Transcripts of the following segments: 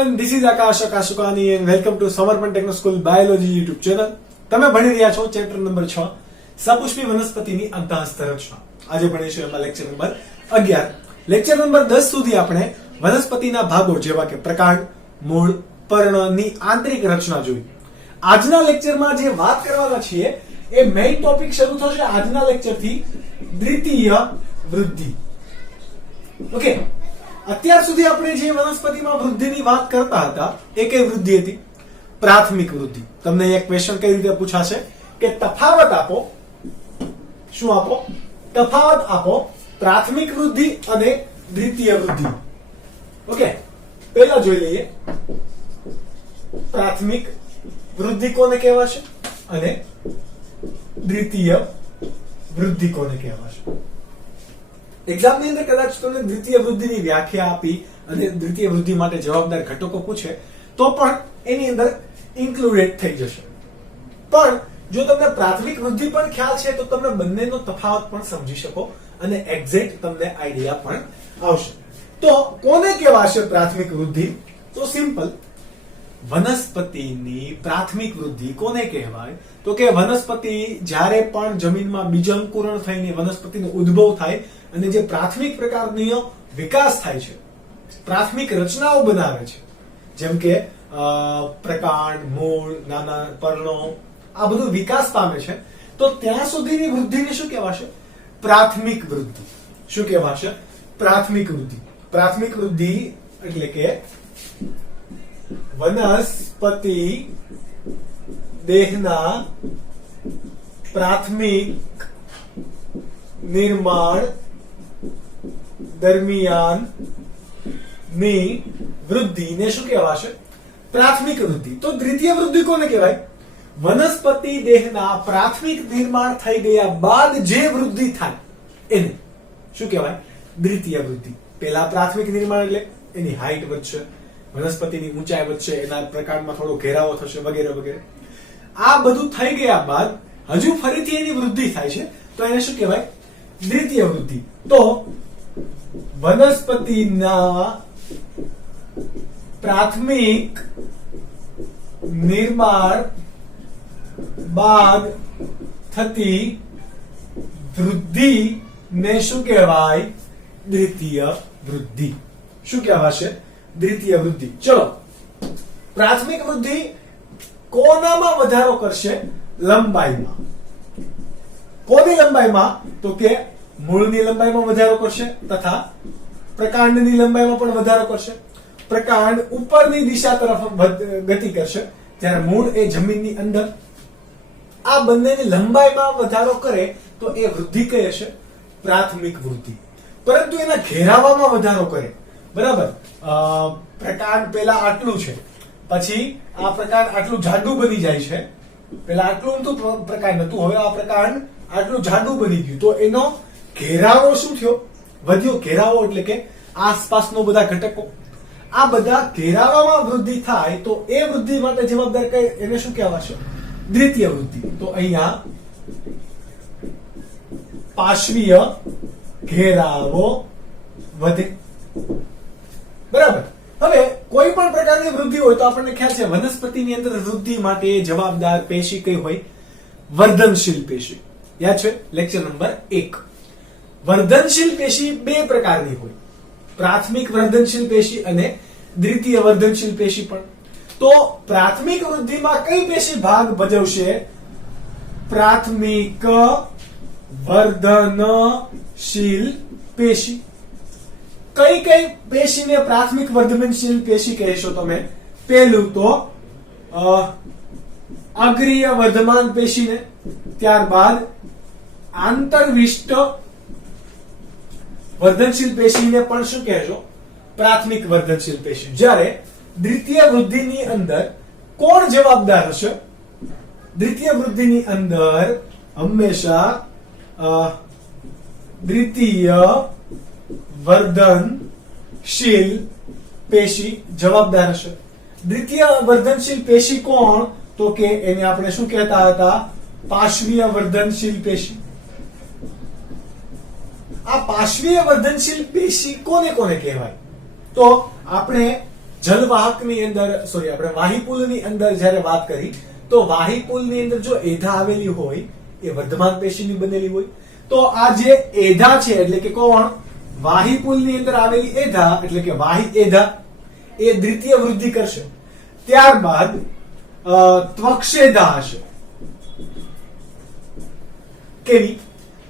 everyone, this is Akash Akashukani and welcome to Samarpan Techno School Biology YouTube channel. તમે ભણી રહ્યા છો chapter number 6 સપુષ્પી વનસ્પતિની અંતઃસ્તરરચના. આજે ભણીશું એમાં લેક્ચર નંબર 11. લેક્ચર નંબર 10 સુધી આપણે વનસ્પતિના ભાગો જેવા કે પ્રકાંડ, મૂળ, પર્ણની આંતરિક રચના જોઈ. આજના લેક્ચરમાં જે વાત કરવાના છીએ એ મેઇન ટોપિક શરૂ થશે આજના લેક્ચરથી દ્વિતીય વૃદ્ધિ. ઓકે, અત્યાર સુધી આપણે જે વનસ્પતિમાં વૃદ્ધિની વાત કરતા હતા એ કઈ વૃદ્ધિ હતી? પ્રાથમિક વૃદ્ધિ. તમને એક ક્વેશ્ચન કઈ રીતે પૂછાશે કે તફાવત આપો. શું આપો? તફાવત આપો પ્રાથમિક વૃદ્ધિ અને દ્વિતીય વૃદ્ધિ. ઓકે, પહેલા જોઈ લઈએ પ્રાથમિક વૃદ્ધિ કોને કહેવાશે અને દ્વિતીય વૃદ્ધિ કોને કહેવાશે. એક્ઝામ ની અંદર કદાચ તમને દ્વિતીય વૃદ્ધિની વ્યાખ્યા આપી અને દ્વિતીય વૃદ્ધિ માટે જવાબદાર ઘટકો પૂછે તો પણ એની અંદર ઇન્ક્લુડેડ થઈ જશે. પણ જો તમને પ્રાથમિક વૃદ્ધિ પણ ખ્યાલ છે તો તમને બંનેનો તફાવત પણ સમજી શકો અને એક્ઝેક્ટ તમને આઈડિયા પણ આવશે. તો કોને કહેવાશે પ્રાથમિક વૃદ્ધિ? તો સિમ્પલ, વનસ્પતિની પ્રાથમિક વૃદ્ધિ કોને કહેવાય? તો કે વનસ્પતિ જ્યારે પણ જમીનમાં બીજાંકુરણ થઈને વનસ્પતિનો ઉદ્ભવ થાય અને જે પ્રાથમિક પ્રકારનો વિકાસ થાય છે, પ્રાથમિક રચનાઓ બનાવે છે, જેમ કે પ્રકાંડ, મૂળ, નાના પર્ણો, આ બધું વિકાસ પામે છે, તો ત્યાં સુધીની વૃદ્ધિને શું કહેવાશે? પ્રાથમિક વૃદ્ધિ. શું કહેવાશે? પ્રાથમિક વૃદ્ધિ. પ્રાથમિક વૃદ્ધિ એટલે કે વનસ્પતિ દેહના પ્રાથમિક નિર્માણ દરમિયાન ની વૃદ્ધિને શું કહેવાશે? પ્રાથમિક વૃદ્ધિ. તો દ્વિતીય વૃદ્ધિ કોને કહેવાય? વનસ્પતિ દેહના પ્રાથમિક નિર્માણ થઈ ગયા બાદ જે વૃદ્ધિ થાય એને શું કહેવાય? દ્વિતીય વૃદ્ધિ. પહેલા પ્રાથમિક નિર્માણ એટલે એની હાઈટ વધશે, વનસ્પતિની ઊંચાઈ વધશે, એના પ્રકારમાં થોડો ઘેરાવો થશે વગેરે વગેરે. આ બધું થઈ ગયા બાદ હજુ ફરીથી એની વૃદ્ધિ થાય છે તો એને શું કહેવાય? દ્વિતીય વૃદ્ધિ. તો વનસ્પતિના પ્રાથમિક નિર્માણ બાદ થતી વૃદ્ધિને શું કહેવાય? દ્વિતીય વૃદ્ધિ. શું કહેવાશે? દ્વિતીય વૃદ્ધિ. ચલો, પ્રાથમિક વૃદ્ધિ કોનામાં વધારો કરશે? લંબાઈમાં. કોની લંબાઈમાં? તો કે મૂળની લંબાઈમાં વધારો કરશે તથા પ્રકાંડની લંબાઈમાં પણ વધારો કરશે. પ્રકાંડ ઉપરની દિશા તરફ ગતિ કરશે જ્યારે મૂળ એ જમીનની અંદર. આ બંનેની લંબાઈમાં વધારો કરે તો એ વૃદ્ધિ કઈ હશે? પ્રાથમિક વૃદ્ધિ. પરંતુ એના ઘેરાવામાં વધારો કરે, બરાબર. પ્રકાંડ પેલા આટલું છે, પછી આ પ્રકાંડ આટલું જાડું બની જાય છે. પેલા આટલું ઊંધું પ્રકાંડ હતું, હવે આ પ્રકાંડ આટલું જાડું બની ગયું તો એનો ઘેરાવો શું થયો? વધ્યો. ઘેરાવો એટલે કે આસપાસનો બધા ઘટકો, આ બધા ઘેરાવામાં વૃદ્ધિ થાય તો એ વૃદ્ધિ માટે જવાબદાર કઈ? એને શું કહેવાશે? દ્વિતીય વૃદ્ધિ. તો અહીંયા પાર્શ્વીય ઘેરાવો વધે, બરાબર. હવે કોઈ પણ પ્રકારની વૃદ્ધિ હોય તો આપણને ખ્યાલ છે વનસ્પતિની અંદર વૃદ્ધિ માટે જવાબદાર પેશી કઈ હોય? વર્ધનશીલ પેશી. યાદ છે? Lecture number 1. વર્ધનશીલ પેશી બે પ્રકારની હોય, પ્રાથમિક વર્ધનશીલ પેશી અને દ્વિતીય વર્ધનશીલ પેશી પણ. તો પ્રાથમિક વૃદ્ધિમાં કઈ પેશી ભાગ ભજવશે? પ્રાથમિક વર્ધનશીલ પેશી. કઈ કઈ પેશીને પ્રાથમિક વર્ધનશીલ પેશી કહેશો તમે? પહેલું તો અગ્રીય વર્ધમાન પેશીને, ત્યારબાદ આંતરવિષ્ટ વર્ધનશીલ પેશીને પણ શું કહેશો? પ્રાથમિક વર્ધનશીલ પેશી. જ્યારે દ્વિતીય વૃદ્ધિની અંદર કોણ જવાબદાર હશે? દ્વિતીય વૃદ્ધિની અંદર હંમેશા દ્વિતીય વર્ધનશીલ પેશી જવાબદાર હશે. દ્વિતીય વર્ધનશીલ પેશી કોણ? તો કે એને આપણે શું કહેતા હતા? પાર્શ્વીય વર્ધનશીલ પેશી. આ પાર્શ્વીય વર્ધનશીલ પેશી કોને કોને કહેવાય? તો આપણે જલવાહકની અંદર સોરી આપણે વાહિપુલની અંદર જ્યારે વાત કરી તો વાહિપુલની અંદર જો એધા આવેલી હોય એ વર્ધમાન પેશીની બનેલી હોય તો આ જે એધા છે એટલે કે કોણ વાહિપુલની અંદર આવેલી એધા એટલે કે વાહી એધા એ દ્વિતીય વૃદ્ધિ કરશે. ત્યારબાદ ત્વક્ષેધા હશે. કેવી?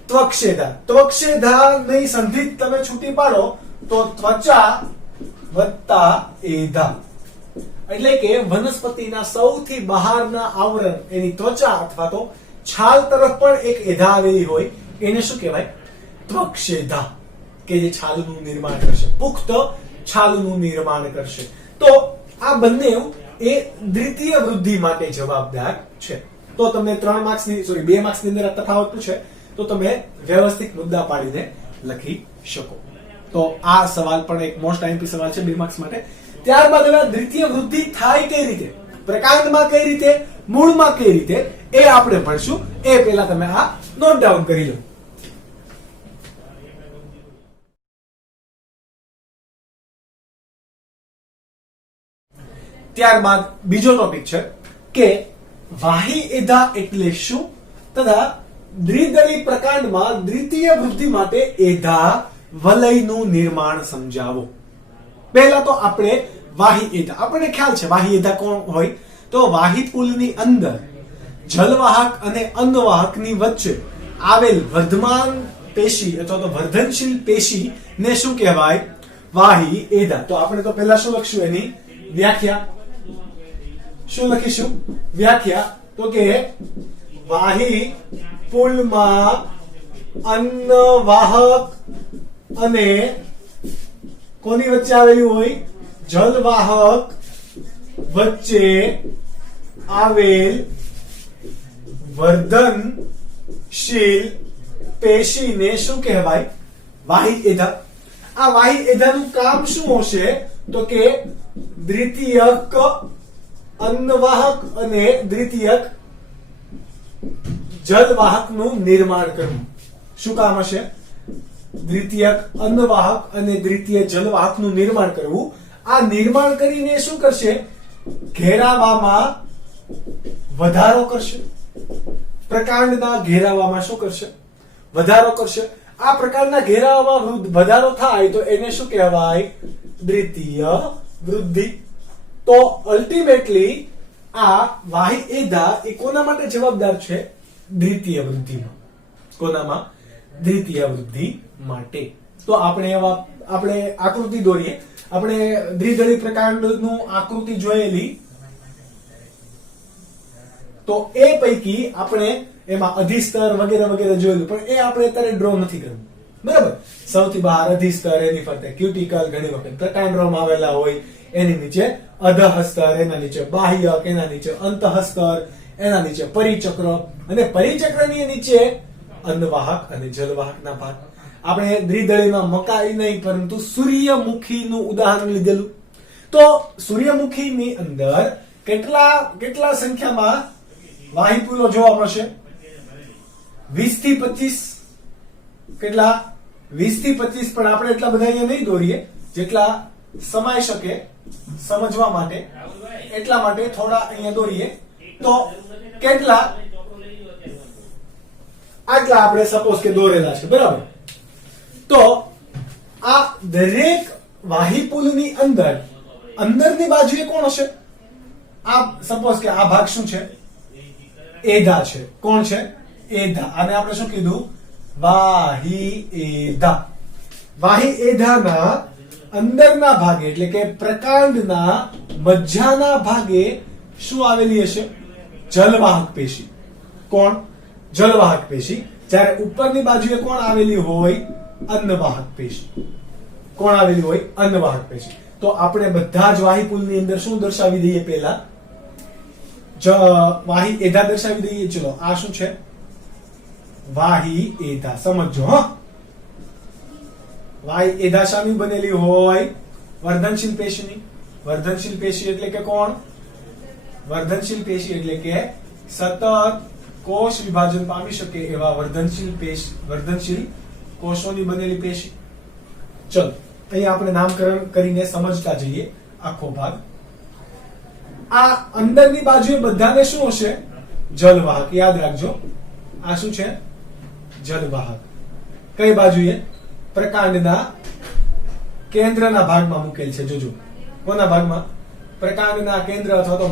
ત્વક્ષેધા. ત્વક્ષેધાની સંધિ તમે છૂટી પાડો તો ત્વચા વત્તા એધા એટલે કે વનસ્પતિના સૌથી બહારના આવરણ એની ત્વચા અથવા તો છાલ તરફ પણ એક એધા આવેલી હોય એને શું કહેવાય? ત્વક્ષેધા, કે જે છાલનું નિર્માણ કરશે, પુખ્ત છાલનું નિર્માણ કરશે. તો આ બંને એ દ્વિતીય વૃદ્ધિ માટે જવાબદાર છે. તો તમને 3 માર્ક્સની સોરી 2 માર્ક્સની અંદર તફાવત પૂછે તો તમે વ્યવસ્થિત મુદ્દા પાડીને લખી શકો. તો આ સવાલ પણ એક મોસ્ટ આઈએમપી સવાલ છે 2 માર્ક્સ માટે. ત્યારબાદ હવે દ્વિતીય વૃદ્ધિ થાય કઈ રીતે, પ્રકાંડમાં કઈ રીતે, મૂળમાં કઈ રીતે એ આપણે ભણશું. એ પહેલા તમે આ નોટ ડાઉન કરી લો. ત્યારબાદ બીજો ટોપિક છે કે વાહી એધા એટલે શું તથા દ્વિદળી પ્રકાંડમાં દ્વિતીય વૃદ્ધિ માટે એધા વલયનું નિર્માણ સમજાવો. પહેલા તો આપણે વાહી એધા, આપણને ખ્યાલ છે વાહી એધા કોણ હોય તો વાહિપુલની અંદર જલવાહક અને અન્નવાહકની વચ્ચે આવેલ વર્ધમાન પેશી અથવા તો વર્ધનશીલ પેશી ને શું કહેવાય? વાહી એધા. તો આપણે તો પહેલા શું લખશું? એની વ્યાખ્યા. શું લખીશું? વ્યાખ્યા. તો કે વાહી પુલમાં અન્નવાહક અને કોની વચ્ચે આવેલું હોય? જલવાહક વચ્ચે આવેલ વર્ધનશીલ પેશીને શું કહેવાય? વાહી એધા. આ વાહી એધાનું કામ શું હશે? તો કે દ્વિતીયક અન્નવાહક અને દ્વિતીયક જલવાહકનું નિર્માણ કરવું. શું કામ હશે? દ્વિતીયક અન્નવાહક અને દ્વિતીય જલવાહકનું નિર્માણ કરવું. આ નિર્માણ કરીને શું કરશે? ઘેરાવામાં વધારો કરશે. પ્રકાંડના ઘેરાવામાં શું કરશે? વધારો કરશે. આ પ્રકારના ઘેરાવામાં વધારો થાય તો એને શું કહેવાય? દ્વિતીય વૃદ્ધિ. તો અલ્ટિમેટલી આ વાહી એધા એ કોના માટે જવાબદાર છે? દ્વિતીય વૃદ્ધિમાં. કોનામાં? દ્વિતીય વૃદ્ધિ માટે. તો આપણે આકૃતિ દોરીએ. આપણે દ્વિદળી પ્રકાંડનું આકૃતિ જોયેલી તો એ પૈકી આપણે એમાં અધિસ્તર વગેરે વગેરે જોયેલું પણ એ આપણે અત્યારે ડ્રો નથી કરવું. બરાબર? સૌથી બહાર અધિસ્તર, એની ફરતે ક્યુટિકલ, ઘણી વખત પ્રકાંડોમાં આવેલા હોય, એની નીચે અધઃસ્તર, એના નીચે બાહ્યક, એના નીચે અંતઃસ્તર, એના નીચે પરિચક્ર અને પરિચક્રની નીચે અન્નવાહક અને જલવાહકના ભાગ. આપણે દ્વિદળીમાં મકાઈ નહીં પરંતુ સૂર્યમુખીનું ઉદાહરણ લીધેલું. તો સૂર્યમુખીની અંદર કેટલા સંખ્યામાં વાહિપુલો જોવા મળશે? 20 થી 25. કેટલા? 20 થી 25. પણ આપણે એટલા બધા અહીંયા નહીં દોરીએ, જેટલા સમાઈ શકે સમજવા માટે એટલા માટે થોડા અહીંયા દોરીએ. તો કેટલા? આટલા આપણે સપોઝ કે દોરેલા છે. બરાબર? તો આ દરેક વાહિપુલની અંદરની બાજુએ કોણ હશે? આ સપોઝ કે આ ભાગ શું છે? એધા છે. કોણ છે? એધા. અને આપણે શું કીધું? વાહી એધા. વાહી એધાના અંદરના ભાગે એટલે કે પ્રકાંડના મધ્યના ભાગે શું આવેલી હશે? જલવાહક પેશી. કોણ? જલવાહક પેશી. જ્યારે ઉપરની બાજુએ કોણ આવેલી હોય? અન્નવાહક પેશી. કોણ આવેલી હોય? અન્નવાહક પેશી. તો આપણે બધા જ વાહિપુલની અંદર શું દર્શાવી દઈએ? પહેલા વાહી એધા દર્શાવી દઈએ. ચલો, આ શું છે? વાહી એધા. સમજો હા. વાહી એધા શાની બનેલી હોય? વર્ધનશીલ પેશીની. વર્ધનશીલ પેશી એટલે કે કોણ? વર્ધનશીલ પેશી એટલે કે સતત કોષ વિભાજન પામી શકે એવા વર્ધનશીલ કોષોની બનેલી પેશી. ચલો, અહીંયા આપણે નામકરણ કરીને સમજતા જઈએ. આખો ભાગ. આ અંદરની બાજુએ બધાને શું હશે? જલવાહક. યાદ રાખજો, આ શું છે? જલવાહક. કઈ બાજુએ? પ્રકાંડના કેન્દ્રના ભાગમાં મૂકેલ છે. જોજો, કોના ભાગમાં? પ્રકાંડના કેન્દ્ર અથવા તો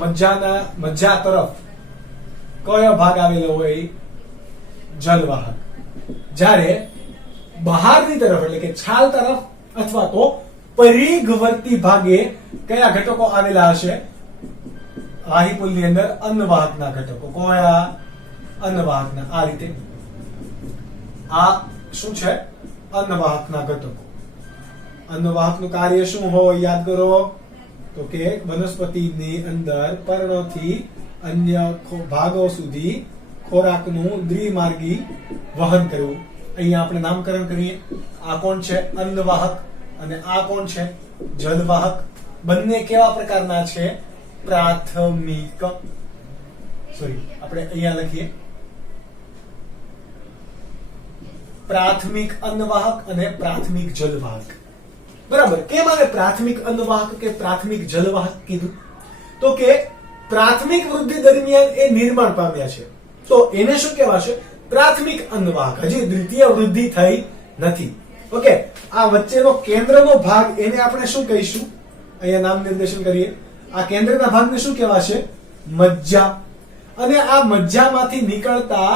મજ્જા તરફ કયો ભાગ આવેલો હોય? જલવાહક. જ્યારે બહારની તરફ એટલે કે છાલ તરફ અથવા તો પરિઘવર્તી ભાગે કયા ઘટકો આવેલા હશે? વાહિપુલની અંદર અન્નવાહકના ઘટકો. કયા? અન્નવાહકના. આ રીતે આ શું છે? અન્નવાહકના ઘટકો. અન્નવાહકનું કાર્ય શું હોય? યાદ કરો તો કે વનસ્પતિની અંદર પર્ણોથી અન્ય ભાગો સુધી ખોરાકનું દ્વિમાર્ગી વહન કરવું. અહીંયા આપણે નામકરણ કરીએ. આ કોણ છે? અન્નવાહક. અને આ કોણ છે? જલવાહક. બંને કેવા પ્રકારના છે? પ્રાથમિક. સોરી, આપણે અહીંયા લખીએ પ્રાથમિક અન્નવાહક અને પ્રાથમિક જલવાહક. બરાબર. કેમ આને પ્રાથમિક અન્નવાહક કે પ્રાથમિક જલવાહક કીધું? તો કે પ્રાથમિક વૃદ્ધિ દરમિયાન એ નિર્માણ પામ્યા છે, તો એને શું કહેવાશે? પ્રાથમિક અન્નવાહક. હજી દ્વિતીય વૃદ્ધિ થઈ નથી. ઓકે. આ વચ્ચેનો કેન્દ્રનો ભાગ એને આપણે શું કહીશું? અહીંયા નામ નિર્દેશન કરીએ. આ કેન્દ્રના ભાગને શું કહેવાશે? મજ્જા. અને આ મજ્જામાંથી નીકળતા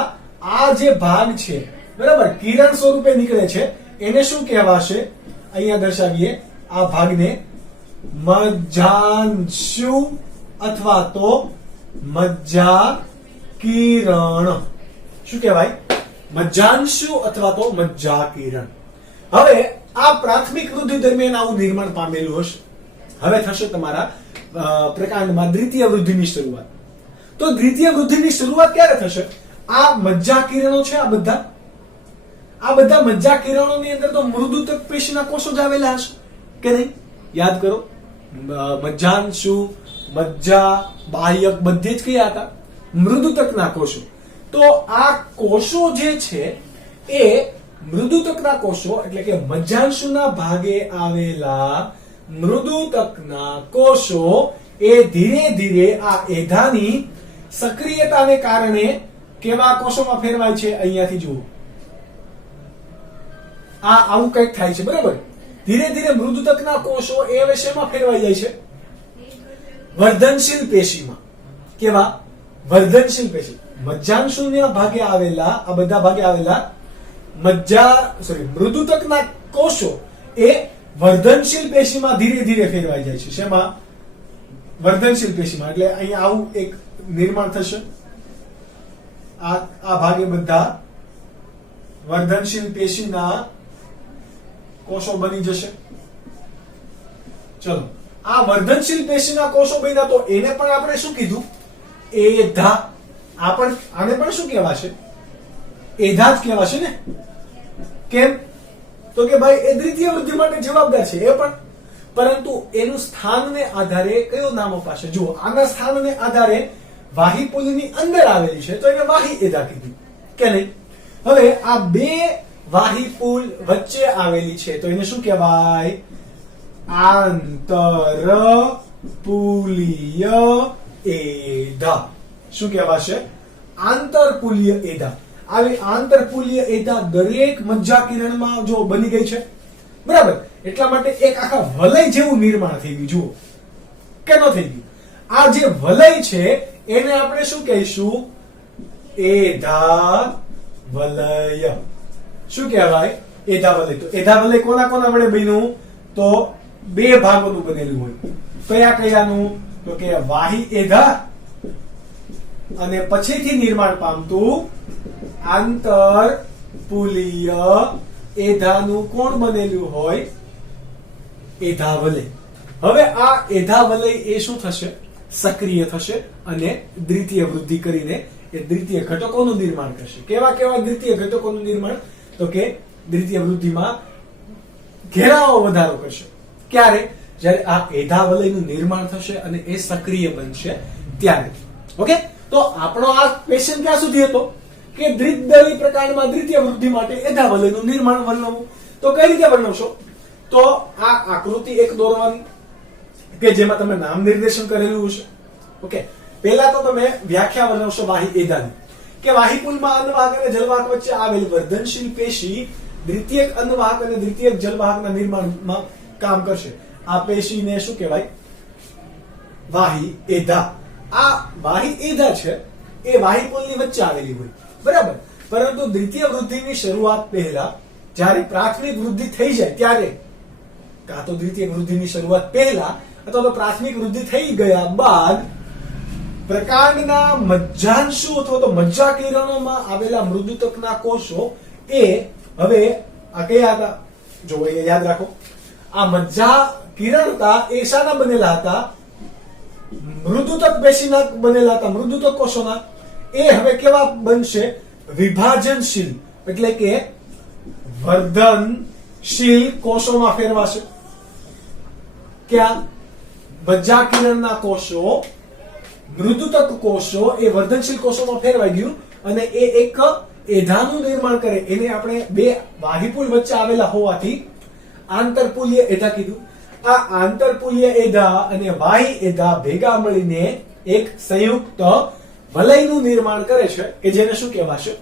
આ જે ભાગ છે, બરાબર, કિરણ સ્વરૂપે નીકળે છે, એને શું કહેવાશે? અહીંયા દર્શાવીએ. આ ભાગને મજ્જાંશુ અથવા તો મજ્જા કિરણ. શું કહેવાય? મજ્જાંશુ અથવા તો મજ્જા કિરણ. હવે આ પ્રાથમિક વૃદ્ધિ દરમિયાન આવું નિર્માણ પામેલું હશે. હવે થશે તમારા પ્રકાંડમાં દ્વિતીય વૃદ્ધિની શરૂઆત. તો દ્વિતીય વૃદ્ધિની શરૂઆત ક્યારે થશે? આ મજ્જા કિરણો છે, આ બધા મજ્જા કિરણોની અંદર તો મૃદુતક પેશીના કોષો જ આવેલા હશે કે નહીં? યાદ કરો, મજ્જાંશુ, મજ્જા, બાહ્યક બધે જ કયા હતા? મૃદુતકના કોષો. તો આ કોષો જે છે એ મૃદુતકના કોષો એટલે કે મજ્જાંશુના ભાગે આવેલા મૃદુતકના કોષો એ ધીરે ધીરે આ એધાની સક્રિયતાને કારણે કેવા કોષોમાં ફેરવાય છે? અહીંયાથી જુઓ, આ આવું કંઈક થાય છે. બરાબર. ધીરે ધીરે મૃદુતકના કોષો એ વિષયમાં ફેરવાઈ જાય છે વર્ધનશીલ પેશીમાં. કેવા? વર્ધનશીલ પેશી. મજ્જાંશુના ભાગે આવેલા આ બધા ભાગે આવેલા મૃદુતકના કોષો એ વર્ધનશીલ પેશીમાં ધીરે ધીરે ફેરવાઈ જાય છે. શેમાં? વર્ધનશીલ પેશીમાં. એટલે અહીંયા આવું એક નિર્માણ થશે. આ ભાગે બધા વર્ધનશીલ પેશીના કોષો બની જશે. ચલો, આ વર્ધનશીલ પેશીના કોષો બન્યા તો એને પણ આપણે શું કીધું? એધા. આને પણ શું કહેવાશે? એધા જ કહેવાશે ને. કેમ? તો કે ભાઈ એ દ્વિતીય વૃદ્ધિ માટે જવાબદાર છે એ પણ, પરંતુ એનું સ્થાનને આધારે કયું નામ અપાશે? જુઓ, આના સ્થાનને આધારે વાહિપુલની અંદર આવેલી છે તો એને વાહી એધા કીધી કે નહીં? હવે આ બે વાહિપુલ વચ્ચે આવેલી છે તો એને શું કહેવાય? આંતરપુલીય એધા. શું કહેવાશે? આંતરપુલીય એધા. આવી આંતરપુલીય એધા દરેક મજ્જા કિરણમાં જો બની ગઈ છે. બરાબર. એટલા માટે એક આખા વલય જેવું નિર્માણ થઈ ગયું. જુઓ કે ન થઈ ગયું? આ જે વલય છે એને આપણે શું કહીશું? એધા વલય. શું કહેવાય? એધા વલય. તો એધા વલય કોના કોના વડે બન્યું? તો બે ભાગોનું બનેલું હોય. કયા કયાનું? તો કે વાહી એધા અને પછીથી નિર્માણ પામતું આંતરપુલીય એધાનું કોણ બનેલું હોય? એધા વલય. હવે આ એધા વલય એ શું થશે? સક્રિય થશે અને દ્વિતીય વૃદ્ધિ કરીને એ દ્વિતીય ઘટકોનું નિર્માણ કરશે. કેવા કેવા દ્વિતીય ઘટકોનું નિર્માણ? તો કે દ્વિતીય વૃદ્ધિમાં ઘેરાવો વધારો કરશે. ક્યારે? જ્યારે આ એધા વલયનું નિર્માણ થશે અને એ સક્રિય બનશે ત્યારે. ઓકે. તો આપણો આ ક્વેશ્ચન ક્યાં સુધી હતો? કે દ્વિદળી પ્રકાંડમાં દ્વિતીય વૃદ્ધિ માટે એધા વલયનું નિર્માણ વર્ણવવું. તો કઈ રીતે વર્ણવશો? તો આ આકૃતિ એક દોરવાની, કે જેમાં તમે નામ નિર્દેશન કરેલું હશે. ઓકે, પહેલા તો તમે વ્યાખ્યા બનાવશો વાહી એધાની કે વાહીપુલમાં અન્નવાહક અને જલવાહક વચ્ચે આવેલ વર્ધનશીલ પેશી દ્વિતીયક અન્નવાહક અને દ્વિતીયક જલવાહકના નિર્માણમાં કામ કરશે. આ પેશીને શું કહેવાય? વાહી એધા. આ વાહી એધા છે એ વાહીપુલની વચ્ચે આવેલી હોય, બરાબર. પરંતુ દ્વિતીય વૃદ્ધિની શરૂઆત પહેલા જ્યારે પ્રાથમિક વૃદ્ધિ થઈ જાય ત્યારે, કાં તો દ્વિતીય વૃદ્ધિની શરૂઆત પહેલા અથવા તો પ્રાથમિક વૃદ્ધિ થઈ ગયા બાદ પ્રકાંડના મજ્જાંશુ અથવા તો મજ્જા કિરણોમાં આવેલા મૃદુતકના કોષો એ હવે આ કયા હતા? જો એ યાદ રાખો, આ મજ્જા કિરણ હતા એ શાના બનેલા હતા? મૃદુતક પેશીના બનેલા હતા, મૃદુતક કોષોના. એ હવે કેવા બનશે? વિભાજનશીલ એટલે કે વર્ધનશીલ કોષોમાં ફેરવાશે. ક્યાં? મજ્જા કિરણના કોષો, મૃદુતક કોષો એ વર્ધનશીલ કોષોમાં ફેરવાઈ ગયું અને એ એક એધાનું નિર્માણ કરે. એને આપણે બે વાહીપુલ વચ્ચે આવેલા હોવાથી આંતરપુલીય એધા કીધું. આ આંતરપુલીય એધા અને વાહી એધા ભેગા મળીને એક સંયુક્ત વલયનું નિર્માણ કરે છે કે જેને શું કહેવાશે?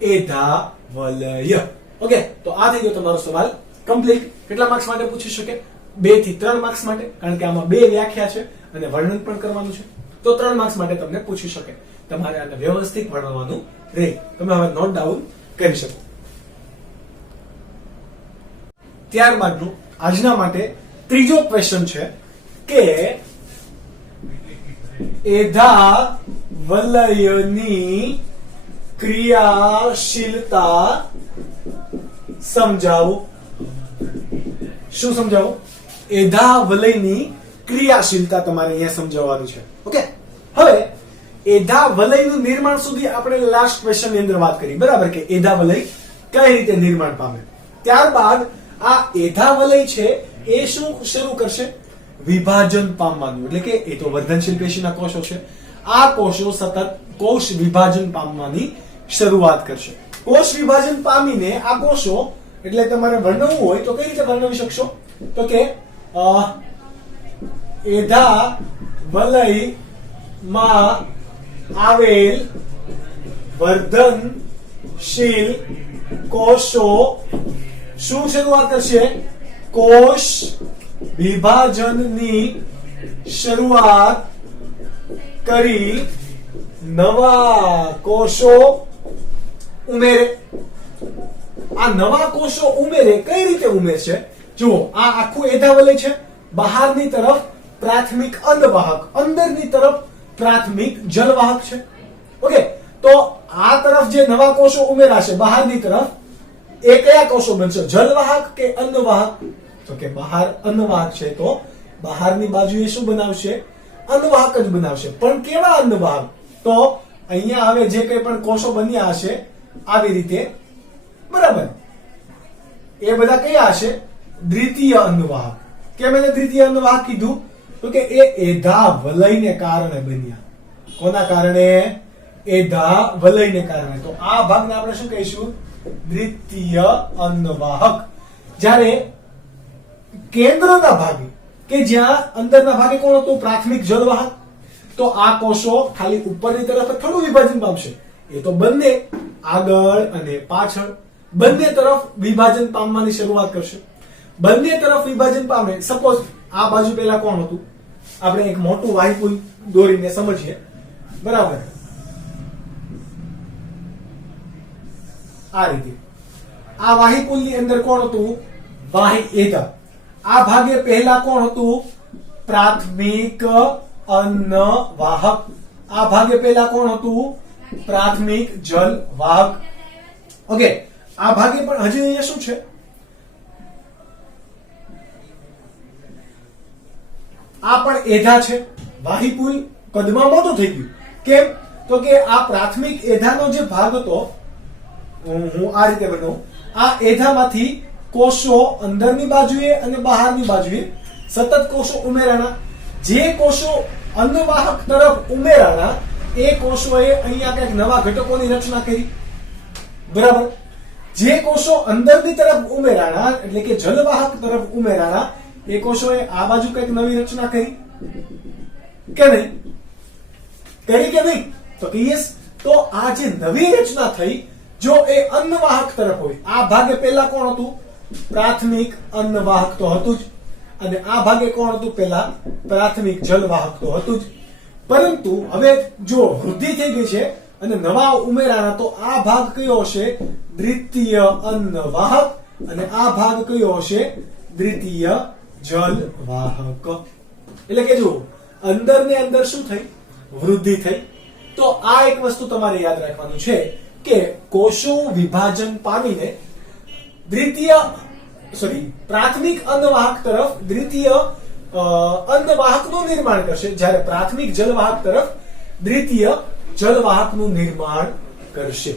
એધા વલય. ઓકે, તો આ થઈ ગયો તમારો સવાલ કમ્પ્લીટ. કેટલા માર્ક્સ માટે પૂછી શકે? 2 થી 3 માર્ક્સ માટે, કારણ કે આમાં 2 વ્યાખ્યા છે અને વર્ણન પણ કરવાનું છે. તો 3 માર્ક્સ માટે તમને પૂછી શકે. તમારે આને વ્યવસ્થિત ભણવાનું રહે. તમે હવે નોટ ડાઉન કરી શકો. ત્યારબાદનું આજના માટે ત્રીજો ક્વેશ્ચન છે કે એધા વલયની ક્રિયાશીલતા સમજાવો. શું સમજાવો? એધા વલયની ક્રિયાશીલતા તમારે અહીંયા સમજાવવાની છે. ઓકે, હવે એધા વલયનું નિર્માણ સુધી આપણે લાસ્ટ ક્વેશ્ચન ની અંદર વાત કરી, બરાબર, કે એધા વલય કઈ રીતે નિર્માણ પામે. ત્યારબાદ આ એધા વલય છે એ શું શરૂ કરશે? વિભાજન પામવાનું. એટલે કે એ તો વર્ધનશીલ પેશીના કોષો છે. આ કોષો સતત કોષ વિભાજન પામવાની શરૂઆત કરશે. કોષ વિભાજન પામીને આ કોષો, એટલે તમારે વર્ણવવું હોય તો કઈ રીતે વર્ણવી શકશો? તો કે એધા વલયમાં આવેલ વર્ધનશીલ કોષો શું શરૂઆત કરશે? કોષ વિભાજનની શરૂઆત કરી નવા કોષો ઉમેરે. આ નવા કોષો ઉમેરે કઈ રીતે ઉમેરશે? જુઓ, આ આખું એધા વલય છે. બહારની તરફ પ્રાથમિક અન્નવાહક, અંદરની તરફ પ્રાથમિક જલવાહક છે. ઓકે, તો આ તરફ જે નવા કોષો ઉમેરાશે બહારની તરફ, એ કયા કોષો બનશે? જલવાહક કે અન્નવાહક? તો કે બહાર અન્નવાહક છે તો બહારની બાજુએ શું બનાવશે? અન્નવાહક જ બનાવશે. પણ કેવા અન્નવાહક? તો અહીંયા હવે જે કંઈ પણ કોષો બન્યા હશે આવી રીતે, બરાબર, એ બધા કયા હશે? દ્વિતીય અન્નવાહક. કેમ એને દ્વિતીય અન્નવાહક કીધું? તો કે એ એધા વલયને કારણે બન્યા. કોના કારણે? એધા વલયને કારણે. તો આ ભાગને આપણે શું કહીશું? દ્વિતીય અન્નવાહક. જ્યારે કેન્દ્રના ભાગે કે જ્યાં અંદરના ભાગે કોણ હતું? પ્રાથમિક જલવાહક. તો આ કોષો ખાલી ઉપરની તરફ થોડું વિભાજન પામશે. એ તો બંને આગળ અને પાછળ બંને તરફ વિભાજન પામવાની શરૂઆત કરશે. બંને તરફ વિભાજન પામે. સપોઝ આ બાજુ પહેલા કોણ હતું? આપણે એક મોટું વાહીપુલ દોરીને સમજીએ, બરાબર, આ રીતે. આ વાહીપુલની અંદર કોણ હતું? વાહી એધા. આ ભાગે પહેલા કોણ હતું? પ્રાથમિક અન્નવાહક. આ ભાગે પહેલા કોણ હતું? પ્રાથમિક જલવાહક. ઓકે, આ ભાગે પણ હજી અહીંયા શું છે? આ પણ એધા છે. વાહીપુલ કદમાં મોટું થઈ ગયું. કેમ? તો કે આ પ્રાથમિક એધાનો જે ભાગ હતો, હું આ રીતે બનાવું, આ એધામાંથી કોષો અંદરની બાજુએ અને બહારની બાજુએ સતત કોષો ઉમેરાણા. જે કોષો અન્નવાહક તરફ ઉમેરાણા એ કોષોએ અહીંયા કંઈક નવા ઘટકોની રચના કરી, બરાબર. જે કોષો અંદરની તરફ ઉમેરાણા એટલે કે જલવાહક તરફ ઉમેરાણા એ કોષોએ આ બાજુ કઈક નવી રચના કરી કે નહીં? કરી કે નહીં? તો કે યસ. તો આ જે નવી રચના થઈ, જો એ અન્નવાહક તરફ હોય, આ ભાગે પહેલા કોણ હતું? પ્રાથમિક અન્નવાહક તો હતું જ, અને આ ભાગે કોણ હતું? પહેલા પ્રાથમિક જલવાહક તો હતું જ. પરંતુ હવે જો વૃદ્ધિ થઈ ગઈ છે અને નવા ઉમેરાના, તો આ ભાગ કયો હશે? દ્વિતીય અન્નવાહક, અને આ ભાગ કયો હશે? દ્વિતીય જલવાહક. એટલે કે જો અંદર ને અંદર શું થઈ? વૃદ્ધિ થઈ. તો આ એક વસ્તુ તમારે યાદ રાખવાનું છે કે કોષો વિભાજન પામીને પ્રાથમિક અન્નવાહક તરફ દ્વિતીય અન્નવાહકનું નિર્માણ કરશે, જ્યારે પ્રાથમિક જલવાહક તરફ દ્વિતીય જલવાહકનું નિર્માણ કરશે.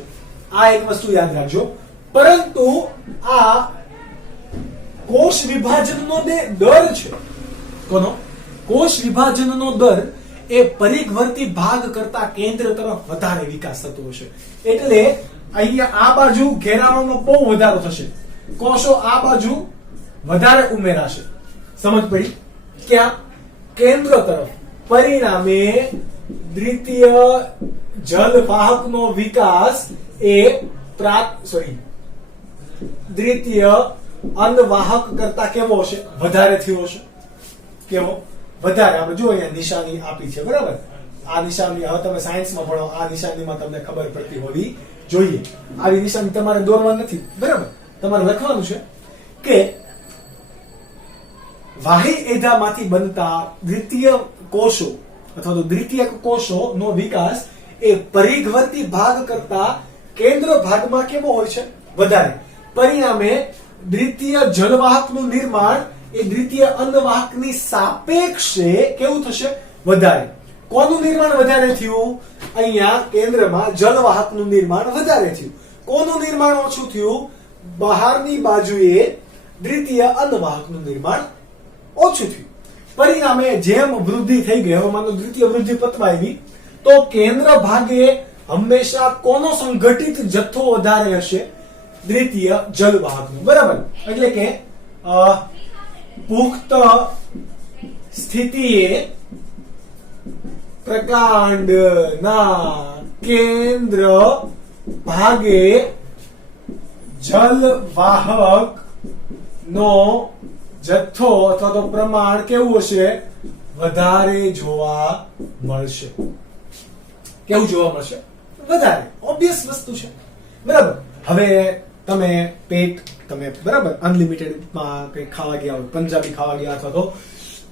આ એક વસ્તુ યાદ રાખજો. પરંતુ આ કોષ વિભાજનનો દર છે, કોનો? કોષ વિભાજનનો દર એ પરિઘવર્તી ભાગ કરતા કેન્દ્ર તરફ વધારે વિકાસ થતો હશે. એટલે અહીંયા આ બાજુ ઘેરાવાનો બહુ વધારો થશે, કોષો આ બાજુ વધારે ઉમેરાશે. સમજ પડી? ક્યાં? કેન્દ્ર તરફ. પરિણામે દ્વિતીય જલવાહકનો વિકાસ એ દ્વિતીય અન્નવાહક કરતા કેવો હશે? વધારે થયો હશે. કેવો? વધારે. આપણે જો અહીંયા નિશાની આપી છે, બરાબર? આ નિશાની હવે તમે સાયન્સમાં ભણો, આ નિશાનીમાં તમને ખબર પડતી હોવી જોઈએ. આવી નિશાની તમારે દોરવા નથી, બરાબર? તમારે લખવાનું છે કે વાહી એધામાંથી બનતા દ્વિતીય કોષો અથવા તો દ્વિતીયક કોષોનો વિકાસ એ પરિઘવર્તી ભાગ કરતા કેન્દ્ર ભાગમાં કેવો હોય છે? વધારે. પરિણામે દ્વિતીય જલવાહકનું નિર્માણ એ દ્વિતીય અન્નવાહકની સાપેક્ષે કેવું થશે? વધારે. કોનું નિર્માણ વધારે થયું? અહીંયા કેન્દ્રમાં જલવાહકનું નિર્માણ વધારે થયું. કોનું નિર્માણ ઓછું થયું? બહારની બાજુએ દ્વિતીય અન્નવાહકનું નિર્માણ ઓછું થયું. પરિણામે જેમ વૃદ્ધિ થઈ ગઈ, હવે માનો દ્વિતીય વૃદ્ધિ પતવા આવી, તો કેન્દ્ર ભાગે હંમેશા કોનો સંઘટિત જથ્થો વધારે હશે? દ્વિતીય જલવાહકનો, બરાબર? એટલે કે પુખ્ત સ્થિતિએ પ્રકાંડના કેન્દ્ર ભાગે જલવાહક નો જથ્થો અથવા તો પ્રમાણ કેવું હશે? વધારે જોવા મળશે. કેવું જોવા મળશે? વધારે. ઓબ્વિયસ વસ્તુ છે, બરાબર? હવે તમે પેટ બરાબર અનલિમિટેડ માં કંઈક ખાવા ગયા હોય, પંજાબી ખાવા ગયા અથવા તો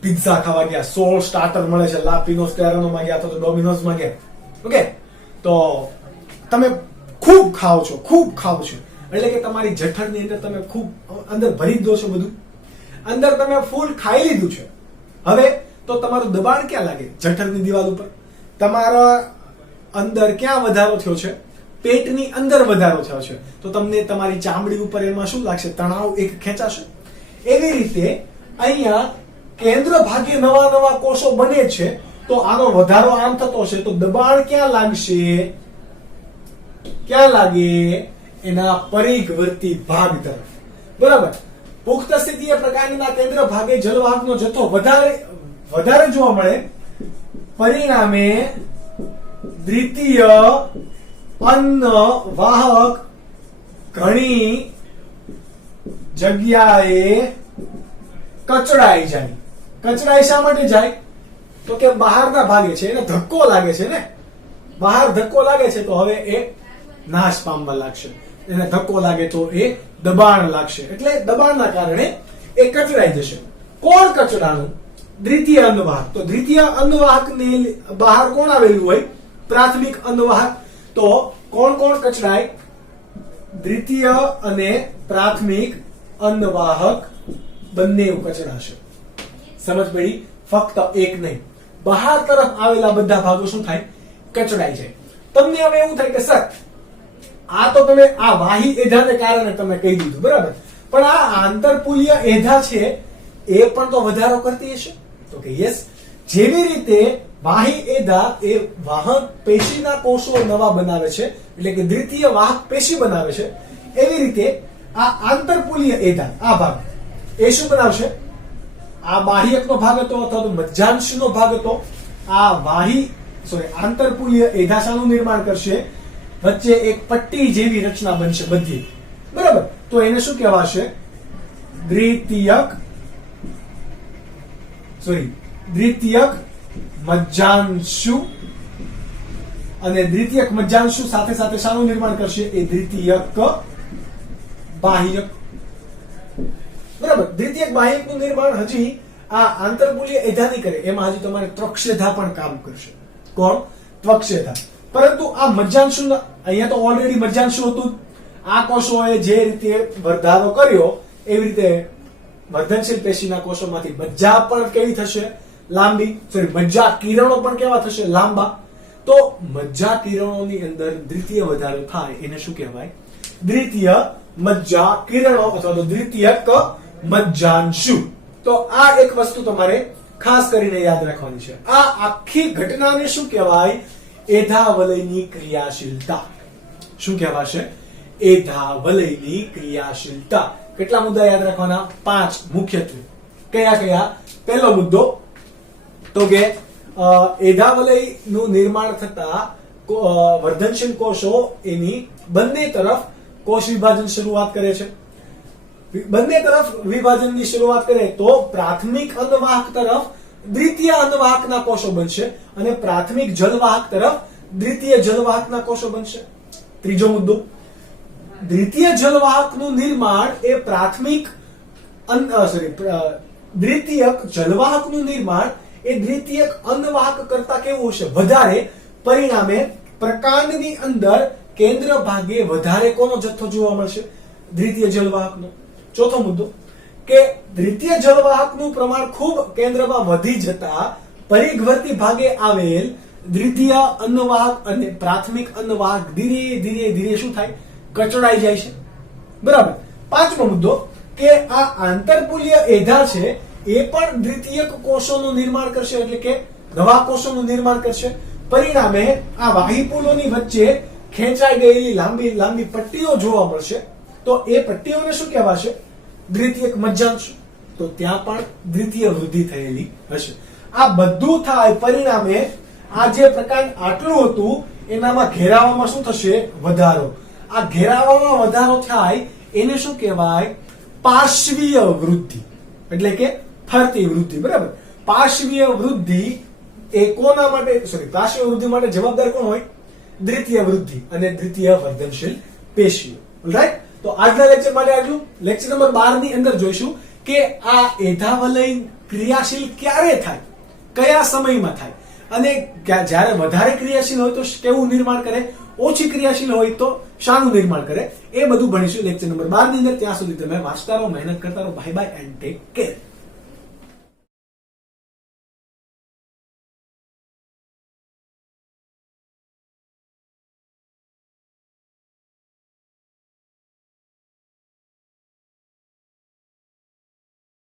પિઝા ખાવા ગયા, 16 સ્ટાર્ટર મળે છે, લા પિનોસ ક્લારાનોમાં ગયા અથવા તો ડોમિનોઝમાં ગયા, ઓકે? તો તમે ખૂબ ખાઓ છો. એટલે કે તમારી જઠરની અંદર તમે ખૂબ અંદર ભરી જ દો છો બધું. અંદર તમે ફૂલ ખાઈ લીધું છે. હવે તો તમારું દબાણ ક્યાં લાગે? જઠરની દિવાલ ઉપર. તમારા અંદર ક્યાં વધારો થયો છે? પેટની અંદર વધારો થયો છે. તો તમને તમારી ચામડી ઉપર એમાં શું લાગશે? તણાવ એક ખેંચાશે. એવી રીતે અહીંયા કેન્દ્ર ભાગે નવા કોષો બને છે, તો આનો વધારો આમ થતો હશે, તો દબાણ ક્યાં લાગશે? ક્યાં લાગે? એના પરિઘવર્તી ભાગ તરફ, બરાબર? પુખ્ત સ્થિતિએ પ્રકાંડના કેન્દ્ર ભાગે જલવાહકનો જથ્થો વધારે જોવા મળે. પરિણામે દ્વિતીય અન્નવાહક ઘણી જગ્યાએ કચડાઈ જાય. કચડાઈ શા માટે જાય? તો કે બહારના ભાગે છે, એને ધક્કો લાગે છે ને. બહાર ધક્કો લાગે છે તો હવે એ નાશ પામવા લાગશે. એને ધક્કો લાગે તો એ દબાણ લાગશે. એટલે દબાણના કારણે એ કચડાઈ જશે. કોણ કચડાનું? દ્વિતીય અન્નવાહક. તો દ્વિતીય અન્નવાહકની બહાર કોણ આવેલું હોય? પ્રાથમિક અન્નવાહક. તો કોણ કચડાય? દ્વિતીય અને પ્રાથમિક અન્નવાહક બંને કચડાશે. સમજ પડી? ફક્ત એક નહીં, બહાર તરફ આવેલા બધા ભાગો શું થાય? કચડાઈ જાય. તમને હવે એવું થાય કે સર આ તો તમે આ વાહી એધાને કારણે તમે કહી દીધું, બરાબર? પણ આ આંતરપૂલીય એધા છે એ પણ તો વધારો કરતી હશે. તો કે યસ. જેવી રીતે વાહી એધા એ વાહક પેશીના કોષો નવા બનાવે છે, એટલે કે દ્વિતીય વાહક પેશી બનાવે છે, એવી રીતે આ આંતરપૂલીય એધા આ ભાગ એ શું બનાવશે? આ બાહ્યકનો ભાગ હતો અથવા તો મજ્જાંશનો ભાગ હતો. આ આંતરપુલીય એધાશાનું નિર્માણ કરશે. વચ્ચે એક પટ્ટી જેવી રચના બનશે બધી, બરાબર. તો એને શું કહેવાશે? દ્વિતીયક મજ્જાંશુ. અને દ્વિતીયક મજ્જાંશુ સાથે સાથે શાનું નિર્માણ કરશે? એ દ્વિતીયક બાહ્યક. બરાબર. દ્વિતીયક બાહ્યકનું નિર્માણ હજી આ આંતરપુલીય એધાની કરે, એમાં હજી તમારે ત્વક્ષેધા પણ કામ કરશે. કોણ? ત્વક્ષેધા. પરંતુ આ મજ્જાંશુ, અહીંયા તો ઓલરેડી મજ્જાંશુ હતું. આ કોષોએ જે રીતે વધારો કર્યો એવી રીતે વર્ધનશીલ પેશીના કોષોમાંથી મજ્જા પણ કેવી થશે? લાંબી. મજ્જા કિરણો પણ કેવા થશે? લાંબા. તો મજ્જા કિરણોની અંદર દ્વિતીય વધારો થાય એને શું કહેવાય? દ્વિતીય મજ્જા કિરણો અથવા તો દ્વિતીયક મજ્જાંશુ. તો આ એક વસ્તુ તમારે ખાસ કરીને યાદ રાખવાની છે. આ આખી ઘટનાને શું કહેવાય? એધાવલયની ક્રિયાશીલતા. શું કહેવાશે? એધાવલયની ક્રિયાશીલતા. કેટલા મુદ્દા યાદ રાખવાના? 5 મુખ્યત્વે. કયા કયા? પહેલો મુદ્દો તો કે એધાવલયનું નિર્માણ થતા વર્ધનશીલ કોષો એની બંને તરફ કોષ વિભાજન શરૂઆત કરે છે. બંને તરફ વિભાજનની શરૂઆત કરે તો પ્રાથમિક અન્નવાહક તરફ દ્વિતીય અન્નવાહકના કોષો બનશે અને પ્રાથમિક જલવાહક તરફ દ્વિતીય જલવાહકના કોષો બનશે. ત્રીજો મુદ્દો, દ્વિતીય જલવાહકનું નિર્માણ એ દ્વિતીયક જલવાહકનું નિર્માણ એ દ્વિતીયક અન્નવાહક કરતા કેવું હશે? વધારે. પરિણામે પ્રકાંડની અંદર કેન્દ્ર ભાગે વધારે કોનો જથ્થો જોવા મળશે? દ્વિતીય જલવાહકનો. ચોથો મુદ્દો કે દ્વિતીય જલવાહકનું પ્રમાણ ખૂબ કેન્દ્રમાં વધી જતા પરિઘવર્તી ભાગે આવેલ દ્વિતીય અન્નવાહક અને પ્રાથમિક અન્નવાહક ધીરે ધીરે ધીરે શું થાય? કચડાઈ જાય છે. બરાબર. પાંચમો મુદ્દો કે આ આંતરપુલીય એધા છે એ પણ દ્વિતીયક કોષોનું નિર્માણ કરશે, એટલે કે નવા કોષોનું નિર્માણ કરશે. પરિણામે આ વાહિપુલોની વચ્ચે ખેંચાઈ ગયેલી લાંબી લાંબી પટ્ટીઓ જોવા મળશે. તો એ પટ્ટીઓને શું કહેવાશે? દ્વિતીયક મજ્જાંશુ. તો ત્યાં પણ દ્વિતીય વૃદ્ધિ થયેલી હશે. આ બધું થાય પરિણામે આ જે પ્રકાંડ આટલું હતું એનામાં ઘેરાવામાં શું થશે? વધારો. આ ઘેરાવામાં વધારો થાય એને શું કહેવાય? પાર્શ્વીય વૃદ્ધિ, એટલે કે ફરતી વૃદ્ધિ. બરાબર. પાર્શ્વીય વૃદ્ધિ એ કોના માટે? પાર્શ્વીય વૃદ્ધિ માટે જવાબદાર કોણ હોય? દ્વિતીય વૃદ્ધિ અને દ્વિતીય વર્ધનશીલ પેશીઓ. રાઈટ. તો આજના લેક્ચર માટે આટલું. લેક્ચર નંબર 12 ની અંદર જોઈશું કે આ એધાવલય ક્રિયાશીલ ક્યારે થાય, કયા સમયમાં થાય, અને જ્યારે વધારે ક્રિયાશીલ હોય તો કેવું નિર્માણ કરે, ઓછી ક્રિયાશીલ હોય તો શાનું નિર્માણ કરે, એ બધું ભણીશું લેક્ચર નંબર 12 ની અંદર. ત્યાં સુધી તમે વાંચતા રહો, મહેનત કરતા રહો. Bye bye and take care.